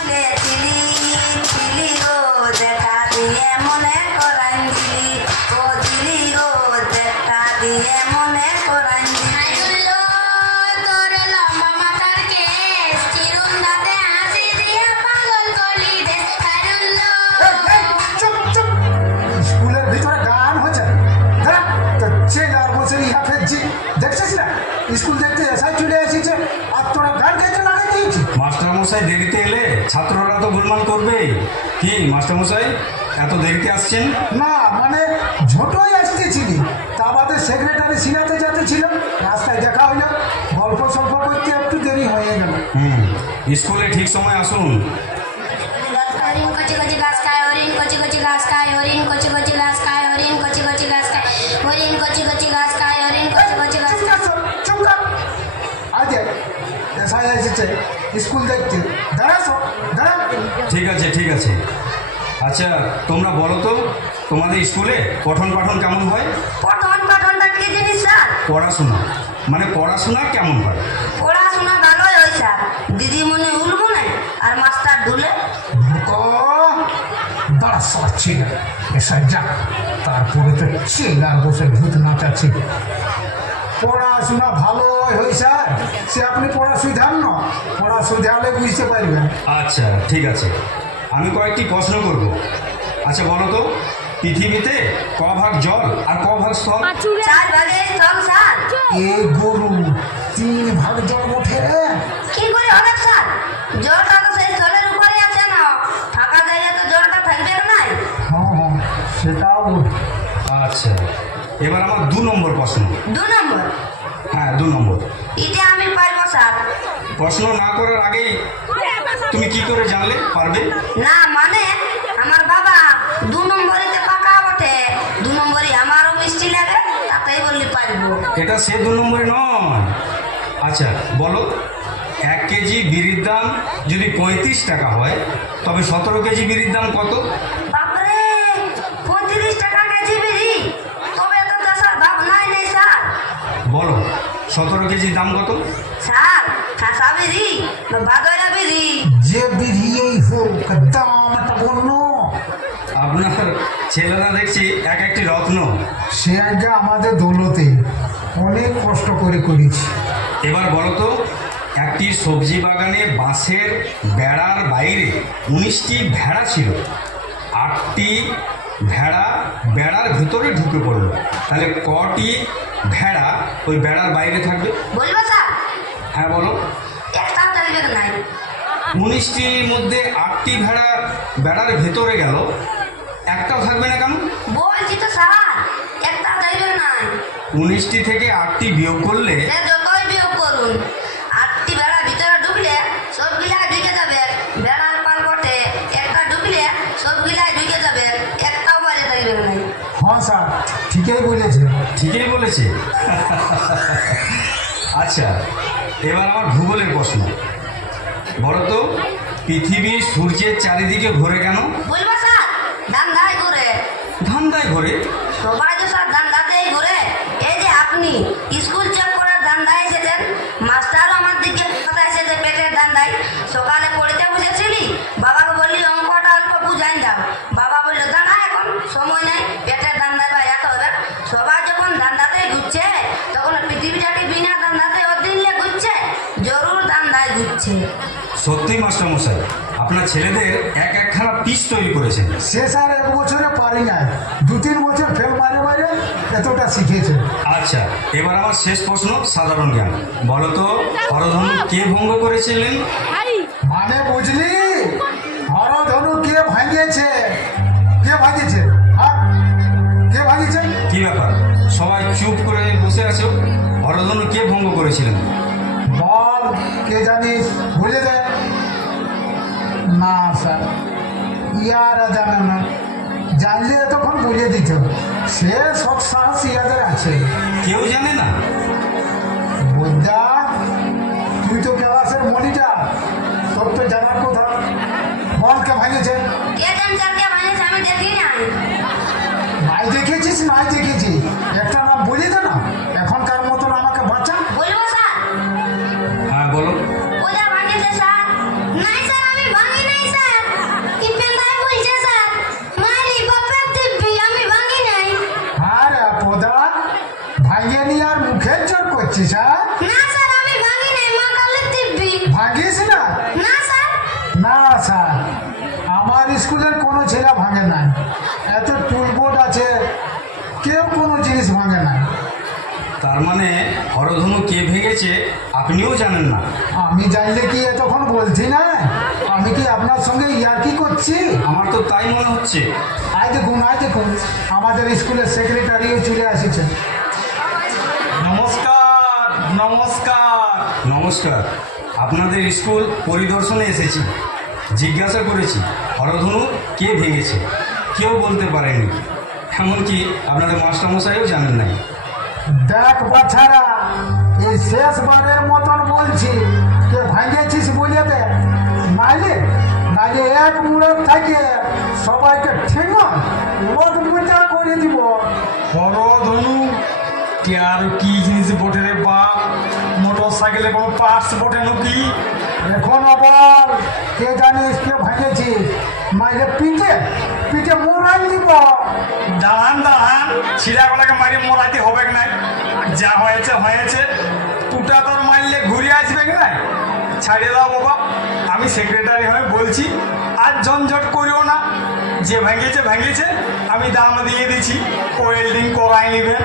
Chilli chilli গো দেখা দিয়ে মনে করাইলি ও চিলি গো দেখা দিয়ে মনে করাইলি স্কুলের ভিতরে গান হচ্ছে দেখছিস না স্কুল দেখতে এসাই চলে এসেছে আর তোরা গান গাইতে লাগাই দিয়েছি। মাস্টারমশাই দেরিতে এলে ছাত্ররা তো গোলমাল করবে। কি মাস্টারমশাই এত দেরিতে আসছেন? না মানে ঝোটই আসতেছিলি, তা বাদে সেক্রেটারি সিনাতে যেতে ছিল, রাস্তায় দেখা হইল, গল্প সল্প করতে একটু দেরি হয়ে গেল। স্কুলে ঠিক সময় আসুন। হরিণ কচি কচি ঘাস খায়, হরিণ কচি কচি ঘাস খায়, হরিণ কচি কচি ঘাস খায়, হরিণ কচি কচি ঘাস খায়, হরিণ কচি কচি ঘাস খায়, হরিণ কচি কচি ঘাস খায়। চুপ কর। আজ এসাই এসেছে স্কুল দেখতে, দাঁড়াছো দাঁড়া। ঠিক আছে ঠিক আছে। আচ্ছা তোমরা বলো তো তোমাদের স্কুলে পঠন পাঠন কেমন হয়? পঠন পাঠনটা কি জিনিস স্যার? পড়াশোনা মানে পড়াশোনা কেমন হয়? পড়াশোনা ভালোই হয় স্যার, দিদিমণি উলবনে আর মাস্টার ঢুলে। দাঁড়া সরছি না এসাই যা, তারপরে তো চেলার বসে ভূত নাচাচ্ছে। পড়াশোনা ভালোই হয় স্যার, সে আপনি পড়া সুবিধান না, পড়া সুবিধা হলে বুঝতে পারবেন। আচ্ছা ঠিক আছে, আমি কয়েকটি প্রশ্ন করব। আচ্ছা বলো তো পৃথিবীতে ক ভাগ জল আর ক ভাগ স্থল? 4 ভাগে স্থল স্যার। এ গরু 3 ভাগ জল ওঠে। কি করে হবে স্যার? জলটা তো সেই স্থলের উপরে আছে না, ফাঁকা জায়গায় তো জলটা থাকবে না। হ্যাঁ সেটাও। আচ্ছা এবার আমার 2 নম্বর প্রশ্ন। 2 নম্বর? হ্যাঁ 2 নম্বর। এটা আমি পারবো স্যার। প্রশ্ন না করার আগেই তুমি কি করে জানলে পারবে? না মানে আমার বাবা 2 নম্বরেতে পাকা ওঠে, 2 নম্বরই আমারও মিষ্টি লাগে, তাতেই বললি পারবো। এটা সে 2 নম্বরে নয়। আচ্ছা বলো 1 কেজি বিড়ির দাম যদি 35 টাকা হয় তবে 17 কেজি বিড়ির দাম কত? বাপরে 35 টাকা কেজি বিড়ি, তবে তো দেশের ভাব নাই নেই স্যার। বলো 17 কেজির দাম কত? স্যার খাসা বিড়ি না বাদরা বিড়ি? যে বিড়িয়েই হোক দামটা বন্য। আপনার ছেলেরা দেখছি এক একটি রত্ন। সে আগে আমাদের দৌলতে অনেক কষ্ট করে করেছি। এবার বলো তো একটি সবজি বাগানে বাঁশের বেড়ার বাইরে 19টি ভেড়া ছিল, 8টি ভেড়া বেড়ার ভিতরে ঢুকে পড়লো, তাহলে কটি ভেড়া ওই বেড়ার বাইরে থাকবে? বলবো স্যার? হ্যাঁ বলো। একটা তারিখে নাই। 19টির মধ্যে 8টি ভেড়া বেড়ার ভেতরে গেল, একটাও থাকবে না কেন? বলছি তো স্যার একটা তারিখে নাই। 19টি থেকে 8টি বিয়োগ করলে? সে যতই বিয়োগ করুন, 8টি বেড়া ভিতরে ঢুকলে সবগুলাই ঢুকে যাবে, বেড়ার পাল বটে একটা ঢুকলে সবগুলাই ঢুকে যাবে, একটাও বাইরে থাকবে নাই। হ্যাঁ স্যার ঠিকই বলেছে। ঠিকই বলেছে। আচ্ছা এবার আমার ভূগোলের প্রশ্ন। বলো তো পৃথিবী সূর্যের চারিদিকে ঘোরে কেন? বলবো স্যার? ধান্দায় ঘুরে। ধান্দায় ঘোরে? সবাই তো স্যার ধান্দাতেই ঘুরে। এই যে আপনি স্কুল চেক করার ধান্দায় এসেছেন, মাস্টারও আমার দিকে কথা এসেছে পেটের ধান্দায়। সকালে পড়িতে বসেছিলি, বাবাকে বললি অঙ্কটা অল্প বুঝাই দাও, বাবা বললো দাঁড়া এখন সময় নেই, পেটের ধান্দায় বা এত হবে। সবাই যখন ধান্দাতেই ঘুরছে তখন পৃথিবীটাকে বিনা ধান্দাতে অদিনলে ঘুরছে, জরুর ধান্দায় ঘুরছে। সত্যি মাস্টারমশাই আপনার ছেলেদের একখানা পিস তৈরি করেছেন। সে স্যার 1 বছরে পারি না, 2-3 বছর ফেল মারে মারে এতটা শিখেছে। আচ্ছা এবার আমার শেষ প্রশ্ন সাধারণ জ্ঞান। বলো তো হরধনু কে ভঙ্গ করেছিলেন? মানে বুঝলি হরধনু কে ভাঙিয়েছে? কে ভাঙিয়েছে? হ্যাঁ কে ভাঙিয়েছে? কি ব্যাপার সবাই চুপ করে বসে আছো? হরধনু কে ভঙ্গ করেছিলেন? বল কে জানিস, বুঝে দে। না স্যার ইয়ারা জানে না, জানলে তখন বুঝে দিত। সে সব সাহস ইয়াদের আছে। কেউ জানে না? বুঝা তুই তো ক্লাসের মনিটর, তোর তো জানার কথা। বল কে ভাঙিয়েছে? কে জান স্যার কে বানিয়েছে, আমি দেখি নাই। নাই দেখেছিস? নাই দেখেছি, একটা নাম বলে দে না, এখনকার মতন আমাকে বাঁচা। বলবো স্যার? হ্যাঁ বলো। ওরা বানিয়েছে স্যার। নাই স্যার আমি ভাঙি নাই স্যার, আমার স্কুলের কোনো ছেলে ভাঙে নাই। এত টুলবোর্ড আছে, কেউ কোনো জিনিস ভাঙে নাই। তার মানে হরধনু কে ভেঙেছে আপনিও জানেন না? আমি জানলে কি তখন বলছি না? আমি কি আপনার সঙ্গে ইয়ার্কি করছি? আমার তো তাই মনে হচ্ছে। আয় দেখুন, আমাদের স্কুলের সেক্রেটারিও চলে আসছে। নমস্কার। নমস্কার। নমস্কার। আপনাদের স্কুল পরিদর্শনে এসেছি, জিজ্ঞাসা করেছি হরধনু কে ভেঙেছে, কেউ বলতে পারেনি। এমনকি আপনাদের মাস্টারমশাইও জানেন নাই। দেখ বাচ্চারা, এই শেষবারের মতন বলছি, কে ভাঙিয়েছিস বলে দে, নাইলে নাইলে এক মুড়ে থাকে সবাইকে ঠেঙা লোক বুঝা করে দিব। হরধনু কে আর কি জিনিস বটে রে বাপ? মোটর সাইকেলে কোনো পার্টস বটে নাকি? এখন আবার কে জানিস কে ভাঙিয়েছিস, নাইলে পিঠে পিঠে মোড়াই দিব। দাঁড়ান, ছিড়াগুলাকে মারি মরাইতে হবে নাই। যা হয়েছে হয়েছে, টুটা তোর মারলে ঘুরে আসবে নাই। ছাড়িয়ে দাও বাবা, আমি সেক্রেটারি হয়ে বলছি, আর ঝঞ্ঝট করিও না। যে ভেঙেছে, আমি দাম দিয়ে দিচ্ছি, ওয়েল্ডিং করাই নেবেন।